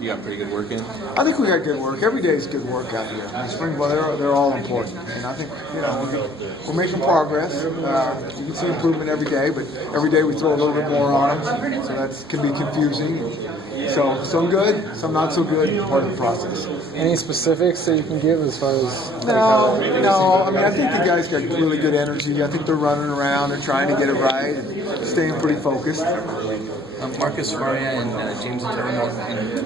you got pretty good work in? I think we got good work. Every day is good work out here. In spring ball, they're all important, and I think we're making progress. You can see improvement every day, but every day we throw a little bit more on them, so that can be confusing. So some good, some not so good, part of the process. Any specifics that you can give as far as? No. I mean, I think the guys got really good energy. I think they're running around, they're trying to get it right, and staying pretty focused. Marcus Faria and James Antonio.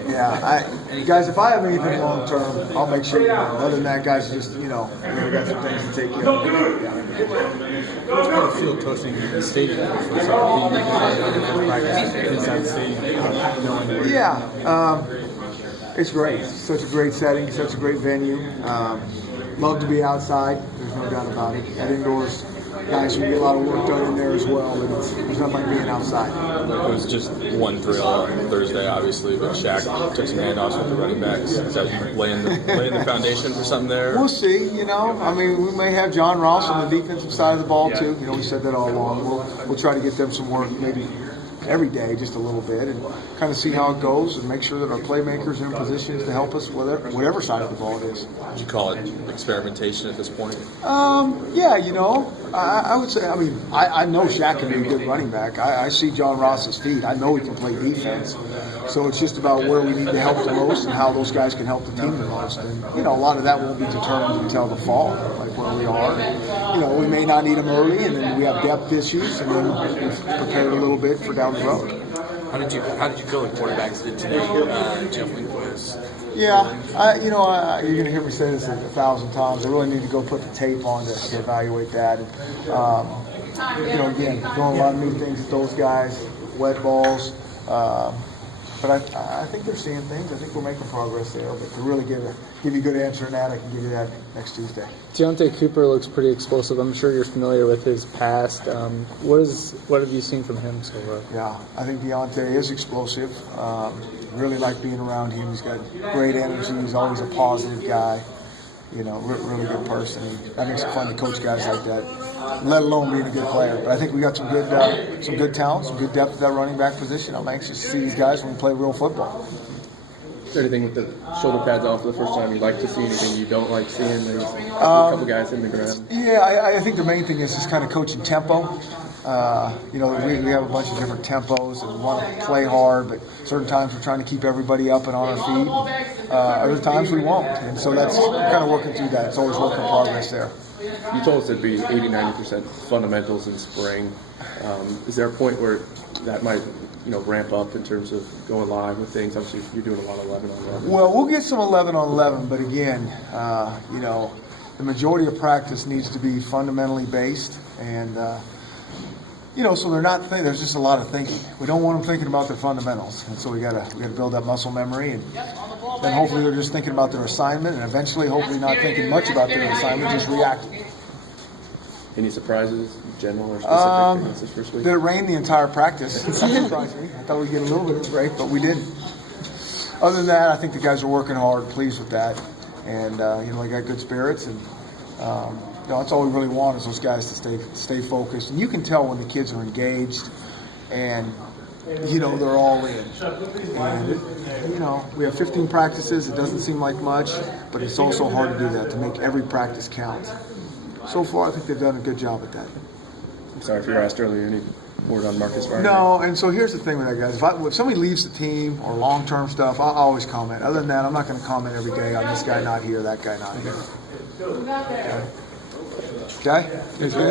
Yeah, guys, if I have anything long term, I'll make sure you know. Other than that, guys, just we got some things to take care of. It's kind of field coaching the stadium. Yeah, it's great. Such a great setting, such a great venue. Love to be outside. There's no doubt about it. At indoors, guys, you get a lot of work done in there as well. But there's nothing like being outside. It was just one drill on Thursday, obviously, but Shaq took some handoffs with the running backs. Is that laying the foundation for something there? We'll see. I mean, we may have John Ross on the defensive side of the ball too. We said that all along. We'll try to get them some work, maybe every day, just a little bit, and kind of see how it goes, and make sure that our playmakers are in positions to help us, whatever side of the ball it is. Would you call it experimentation at this point? Yeah, I would say. I mean, I know Shaq can be a good running back. I see John Ross's feet. I know he can play defense. So it's just about where we need to help the most and how those guys can help the team the most. And a lot of that won't be determined until the fall, like where we are. And, we may not need them early, and then we have depth issues, and then we've prepared a little bit for down the road. How did you feel like quarterbacks did today? Jeff Lindquist. Yeah, you're going to hear me say this 1,000 times. I really need to go put the tape on to evaluate that. And, again, doing a lot of new things with those guys, wet balls. But I think they're seeing things. I think we're making progress there. But to really give you a good answer on that, I can give you that next Tuesday. Deontay Cooper looks pretty explosive. I'm sure you're familiar with his past. What have you seen from him so far? Yeah, I think Deontay is explosive. Really like being around him. He's got great energy. He's always a positive guy. Really good person. That makes it fun to coach guys like that, let alone being a good player. But I think we got some good talent, some good depth at that running back position. I'm anxious to see these guys when we play real football. Is there anything with the shoulder pads off for the first time you'd like to see? Anything you don't like seeing? There's a couple guys in the ground. Yeah, I think the main thing is just kind of coaching tempo. We have a bunch of different tempos and we want to play hard, but certain times we're trying to keep everybody up and on our feet. Other times we won't. And so that's kind of working through that. It's always work in progress there. You told us it'd be 80-90% fundamentals in spring. Is there a point where that might ramp up in terms of going live with things? Obviously, you're doing a lot of 11-on-11. Well, we'll get some 11-on-11, but again, the majority of practice needs to be fundamentally based, and so they're not. There's just a lot of thinking. We don't want them thinking about their fundamentals, and so we gotta build that muscle memory, and then hopefully they're just thinking about their assignment, and eventually, hopefully, not thinking much about their assignment, just reacting. Any surprises, general or specific, this first week? That it rained the entire practice. That surprised me. I thought we'd get a little bit of break, but we didn't. Other than that, I think the guys are working hard, pleased with that, and they got good spirits, and that's all we really want is those guys to stay focused. And you can tell when the kids are engaged, and they're all in. And we have 15 practices. It doesn't seem like much, but it's also hard to do that, to make every practice count. So far, I think they've done a good job at that. I'm sorry if you were asked earlier. Any word on Marcus Faria? No, and so here's the thing with that, guys. If somebody leaves the team or long-term stuff, I'll always comment. Other than that, I'm not going to comment every day on this guy not here, that guy not here. Okay? It's good?